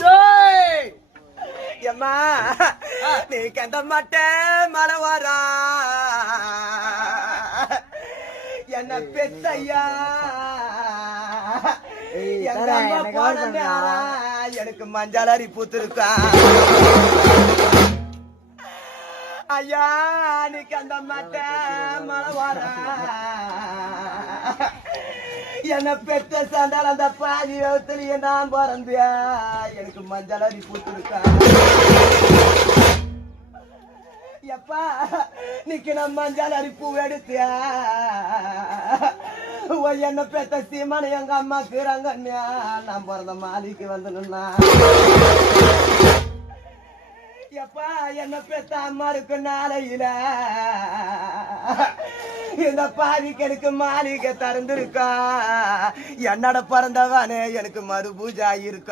டேய்! எம்மா நீ கண்ட மாட்ட மழை வரா என்ன பெத்தையா எனக்கு மஞ்சள் அரி பூத்திருக்கா. ஐயா நீ கண்ட மாட்ட மழை வரா என்ன பெத்த சாண்டால் அந்த பாதி விதத்துலயே நான் பிறந்தியா எனக்கு மஞ்சள் அடி பூத்திருக்கா. எப்பா நிக்க நான் மஞ்சள் அரிப்பு எடுத்தியா ஓ, என்ன பெத்த சீமான எங்க அம்மா இருக்கிறாங்க நான் பிறந்த மாலிக்கு வந்து நின்னா எப்பா என்ன பெத்த அம்மா இருக்கு நாளையில இந்த பாவிக்கு எனக்கு மாளிகை திறந்திருக்கா என்னோட பிறந்தவனே எனக்கு மறு பூஜா இருக்கா?